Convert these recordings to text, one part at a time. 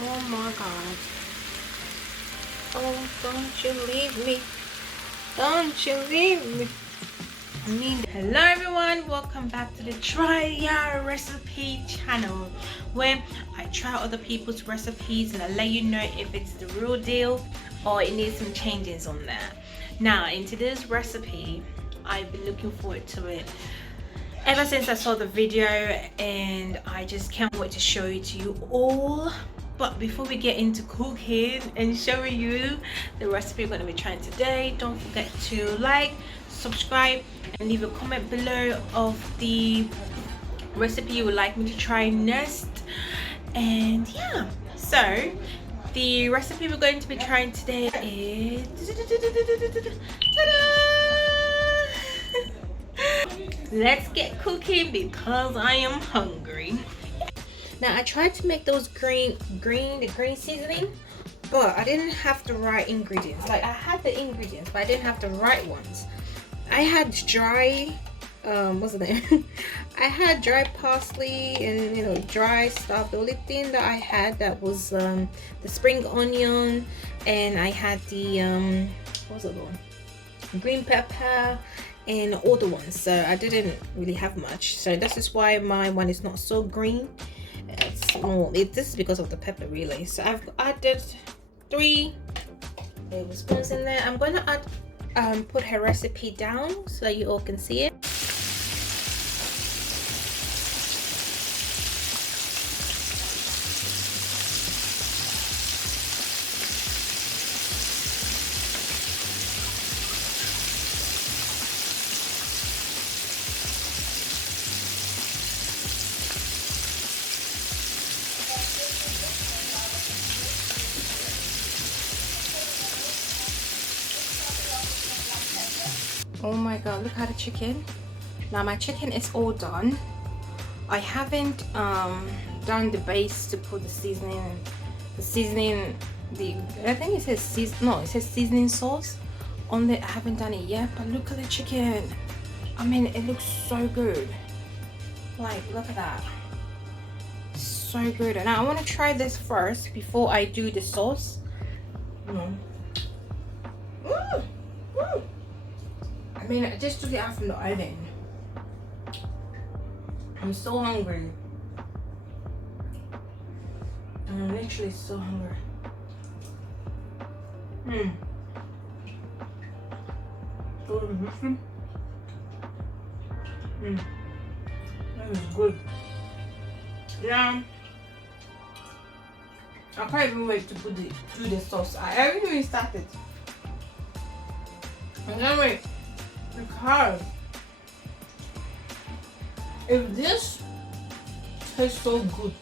Oh my god. Oh, don't you leave me. Don't you leave me. Hello everyone, welcome back to the Try Your Recipe channel, where I try other people's recipes and I let you know if it's the real deal or it needs some changes on that. Now, in today's recipe, I've been looking forward to it ever since I saw the video, and I just can't wait to show it to you all. But before we get into cooking and showing you the recipe we're going to be trying today, don't forget to like, subscribe, and leave a comment below of the recipe you would like me to try next. And yeah, so the recipe we're going to be trying today is let's get cooking because I am hungry. Now I tried to make those green seasoning, but I didn't have the right ingredients. Like, I had the ingredients, but I didn't have the right ones. I had dry what's the name? I had dry parsley and dry stuff. The only thing that I had that was the spring onion, and I had the what was the one? Green pepper and all the ones. So I didn't really have much. So this is why my one is not so green. It's more, this is because of the pepper really. So I've added 3 tablespoons in there. I'm going to add put her recipe down so that you all can see it. Oh my god, look at the chicken. Now my chicken is all done. I haven't done the base to put the seasoning. I think it says seasoning sauce on it. I haven't done it yet, but look at the chicken. I mean, it looks so good. Like, look at that. So good. And I want to try this first before I do the sauce. I mean, I just took it out from the oven. I'm so hungry. I'm literally so hungry. So delicious. That is good. Yeah. I can't even wait to do the sauce. I haven't even started. I can't wait. Because if this tastes so good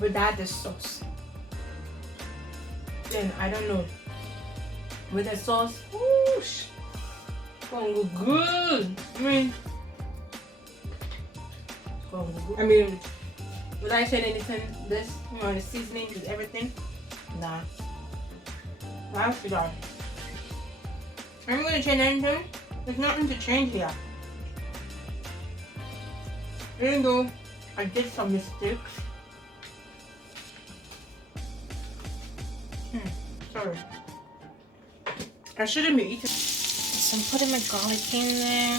without the sauce, then I don't know. With the sauce, whoosh, it's gonna go good. I mean, would I say anything? This, the seasoning, is everything. Nah, that's done. I'm gonna change anything. There's nothing to change here. Even though I did some mistakes. Sorry. I shouldn't be eating. So I'm putting my garlic in there.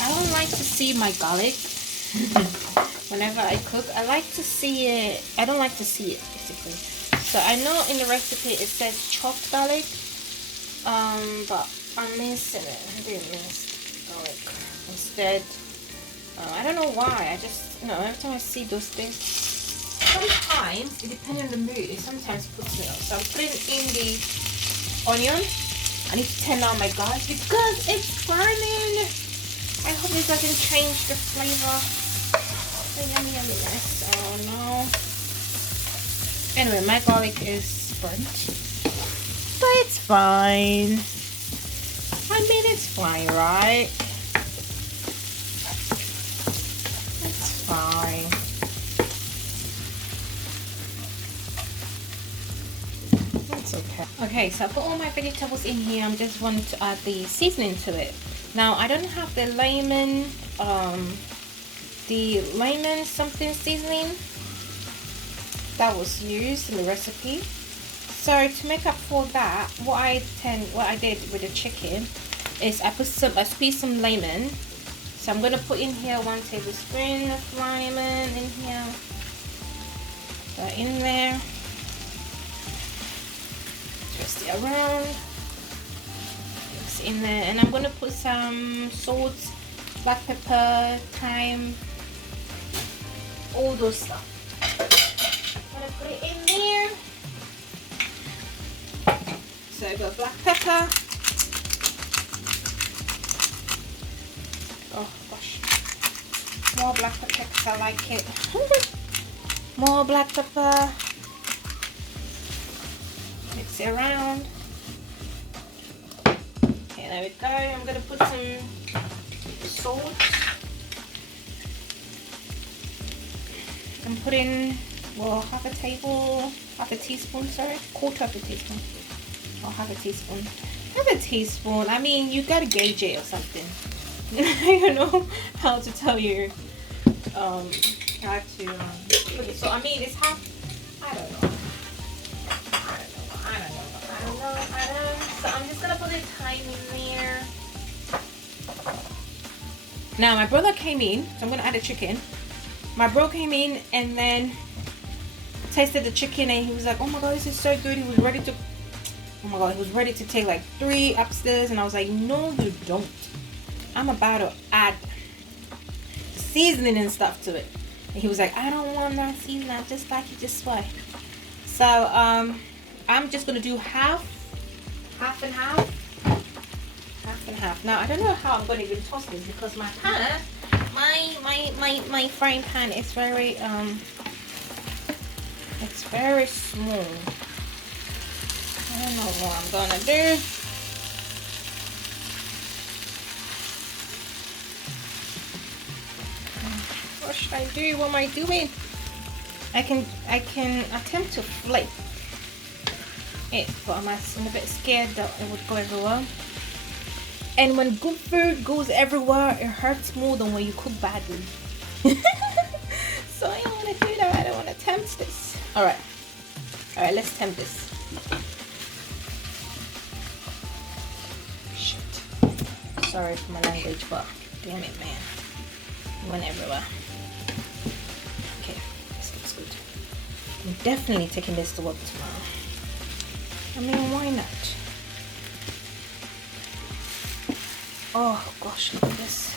I don't like to see my garlic whenever I cook. I like to see it. I don't like to see it basically. So I know in the recipe it says chopped garlic, but I'm missing it. I didn't miss garlic. Instead, I don't know why. I just, every time I see those things, sometimes it depends on the mood. It sometimes puts me off. So I'm putting in the onion. I need to turn on my gas because it's burning. I hope this doesn't change the flavor. Yumminess. Oh no. Anyway, my garlic is burnt, but it's fine. I mean, it's fine, right? It's fine. That's okay. Okay, so I put all my vegetables in here. I'm just wanting to add the seasoning to it. Now, I don't have the lemon the lemon something seasoning that was used in the recipe. So to make up for that, what I did with the chicken is I squeezed some lemon. So I'm gonna put in here 1 tablespoon of lemon in here. That in there. Twist it around. It's in there, and I'm gonna put some salt, black pepper, thyme, all those stuff. I'm gonna put it in there. So I've got black pepper. Oh gosh, more black pepper because I like it. More black pepper. Mix it around. Okay, there we go. I'm gonna put some salt. I'm putting, well, half a teaspoon, sorry, quarter of a teaspoon, or half a teaspoon. I mean, you gotta gauge it or something. I don't know how to tell you how to put it. So I mean, it's half. I don't know. So I'm just gonna put the thyme in there. Now my brother came in, so I'm gonna add the chicken. My bro came in and then tasted the chicken and he was like, "Oh my god, this is so good." He was ready to. Oh my god, he was ready to take like 3 upstairs, and I was like, "No, you don't. I'm about to add seasoning and stuff to it." And he was like, "I don't want that seasoning. I just like it this way." So I'm just gonna do half and half. Now I don't know how I'm gonna even toss this because my pan, my frying pan is very it's very small. I don't know what I'm gonna do. What should I do? What am I doing? I can attempt to flip it, but I'm a bit scared that it would go everywhere. And when good food goes everywhere, it hurts more than when you cook badly. So I don't want to do that. I don't want to tempt this. All right, let's tempt this. Shit. Sorry for my language, but damn it, man. It went everywhere. Okay, this looks good. I'm definitely taking this to work tomorrow. I mean, why not? Oh gosh, look at this.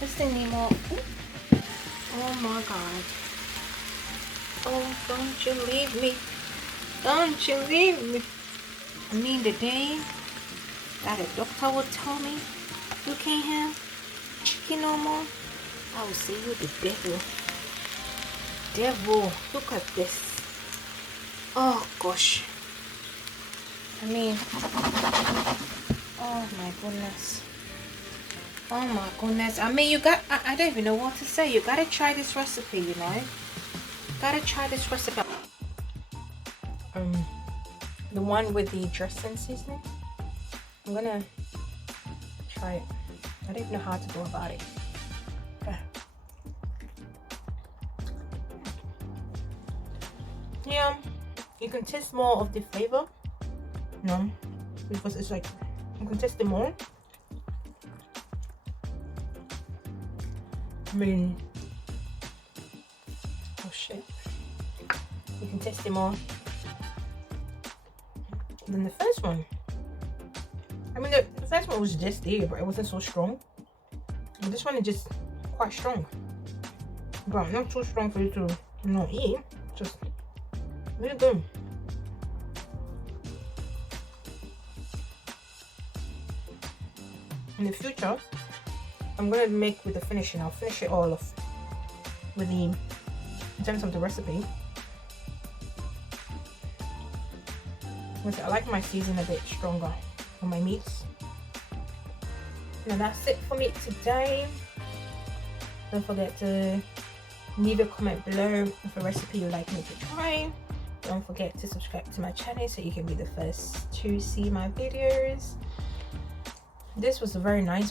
This thing need more. Oh my god. Oh, don't you leave me. Don't you leave me. I mean, the day that a doctor would tell me you can't have chicken no more, I will say you the devil. Devil, look at this. Oh gosh. I mean, oh my goodness. Oh my goodness. I mean, I don't even know what to say. You gotta try this recipe, you know. Gotta try this recipe. The one with the dressing seasoning. I'm gonna try it. I don't even know how to go about it. Yeah, you can taste more of the flavor. No, because it's like you can taste it more. I mean, oh shit, you can taste it more than the first one. I mean, the first one was just there, but it wasn't so strong. But this one is just quite strong, but not too strong for you to not eat. Just really good. In the future, I'm gonna make with the finishing. I'll finish it all off with the, in terms of the recipe. I like my season a bit stronger on my meats. And that's it for me today. Don't forget to leave a comment below if a recipe you'd like me to try. Don't forget to subscribe to my channel so you can be the first to see my videos. This was a very nice